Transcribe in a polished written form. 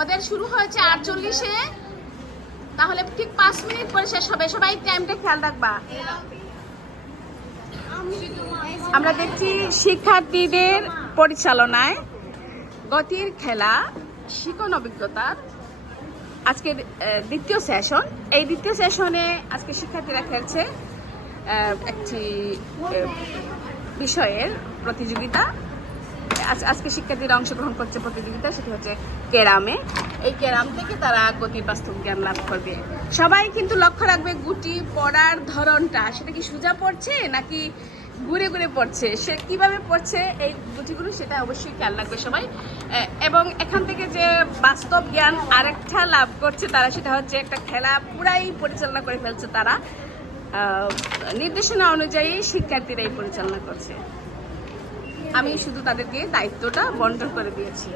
ওদের শুরু হয়েছে 48-এ, তাহলে ঠিক 5 মিনিট পরে শেষ হবে। সবাই টাইমটা খেয়াল রাখবা। আমরা দেখছি শিক্ষার্থীদের পরিচালনায় গতির খেলা শিখন অভিজ্ঞতার আজকের দ্বিতীয় সেশন। এই দ্বিতীয় সেশনে আজকে শিক্ষার্থীরা খেলছে একটি বিষয়ের প্রতিযোগিতা। আজকে শিক্ষার্থীরা অংশগ্রহণ করছে প্রতিযোগিতা, সেটি হচ্ছে ক্যারামে। এই ক্যারাম থেকে তারা গতির বাস্তব জ্ঞান লাভ করবে। সবাই কিন্তু লক্ষ্য রাখবে গুটি পড়ার ধরনটা, সেটা কি সোজা পড়ছে নাকি ঘুরে ঘুরে পড়ছে, সে কিভাবে পড়ছে এই গুটিগুলো, সেটা অবশ্যই খেয়াল রাখবে সবাই। এবং এখান থেকে যে বাস্তব জ্ঞান আরেকটা লাভ করছে তারা, সেটা হচ্ছে একটা খেলা পুরাই পরিচালনা করে ফেলছে তারা। নির্দেশনা অনুযায়ী শিক্ষার্থীরাই পরিচালনা করছে। আমি শুধু তাদেরকে দায়িত্বটা বন্টন করে দিয়েছি।